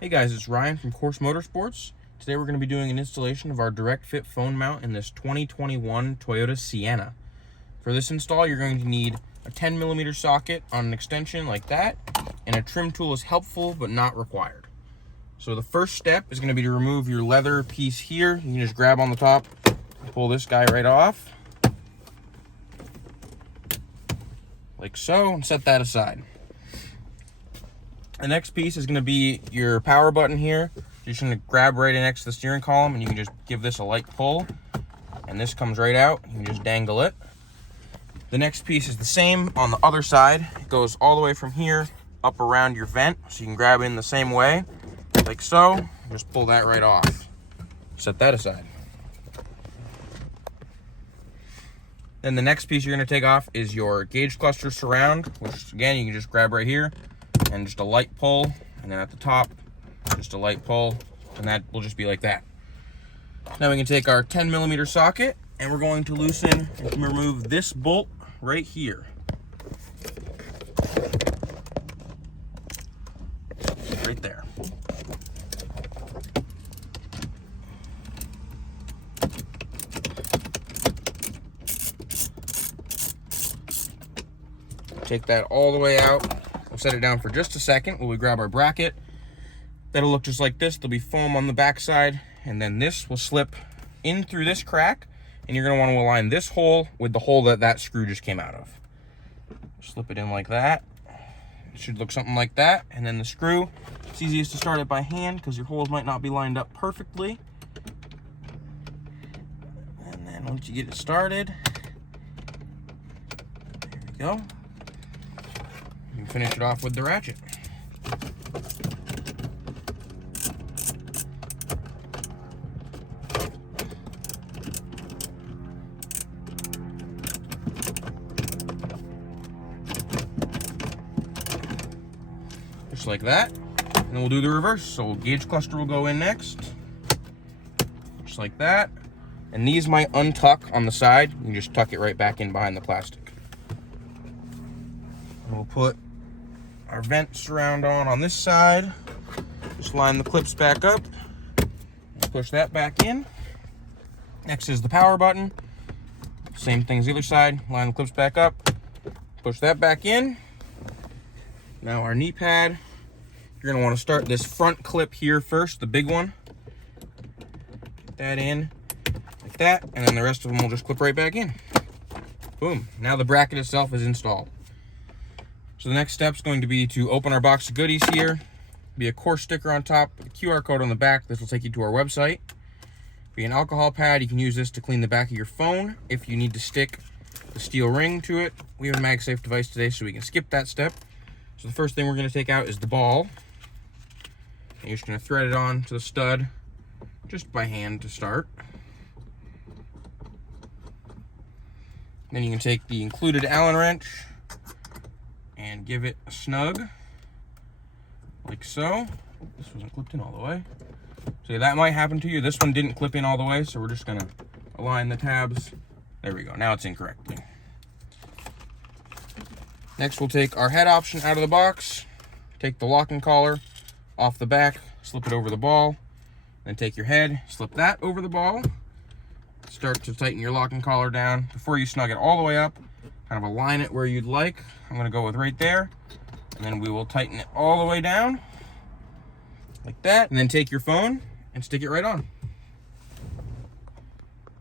Hey guys, it's Ryan from Course Motorsports. Today we're going to be doing an installation of our direct fit phone mount in this 2021 Toyota Sienna. For this install, you're going to need a 10mm socket on an extension like that, and a trim tool is helpful but not required. So the first step is going to be to remove your leather piece here. You can just grab on the top, pull this guy right off, like so, and set that aside. The next piece is going to be your power button here. You're just going to grab right next to the steering column, and you can just give this a light pull, and this comes right out. You can just dangle it. The next piece is the same on the other side. It goes all the way from here up around your vent, so you can grab it in the same way, like so. Just pull that right off. Set that aside. Then the next piece you're going to take off is your gauge cluster surround, which again you can just grab right here, and just a light pull, and then at the top just a light pull, and that will just be like that. Now we can take our 10mm socket, and we're going to loosen and remove this bolt right here. Right there. Take that all the way out. We'll set it down for just a second while we grab our bracket. That'll look just like this. There'll be foam on the back side, and then this will slip in through this crack, and you're going to want to align this hole with the hole that that screw just came out of. Slip it in like that. It should look something like that. And then the screw, it's easiest to start it by hand because your holes might not be lined up perfectly. And then once you get it started, there we go. You can finish it off with the ratchet. Just like that. And then we'll do the reverse. So gauge cluster will go in next. Just like that. And these might untuck on the side. You can just tuck it right back in behind the plastic. And we'll put our vent surround on this side. Just line the clips back up. Push that back in. Next is the power button. Same thing as the other side. Line the clips back up. Push that back in. Now our knee pad. You're going to want to start this front clip here first, the big one. Get that in like that, and then the rest of them will just clip right back in. Boom. Now the bracket itself is installed. So the next step is going to be to open our box of goodies here. Be a course sticker on top, a QR code on the back. This will take you to our website. Be an alcohol pad. You can use this to clean the back of your phone if you need to stick the steel ring to it. We have a MagSafe device today, so we can skip that step. So the first thing we're going to take out is the ball. And you're just going to thread it on to the stud just by hand to start. Then you can take the included Allen wrench and give it a snug, like so. This wasn't clipped in all the way. So yeah, that might happen to you. This one didn't clip in all the way, so we're just gonna align the tabs. There we go, now it's in correctly. Next, we'll take our head option out of the box, take the locking collar off the back, slip it over the ball, then take your head, slip that over the ball, start to tighten your locking collar down. Before you snug it all the way up, kind of align it where you'd like. I'm gonna go with right there, and then we will tighten it all the way down, like that, and then take your phone and stick it right on.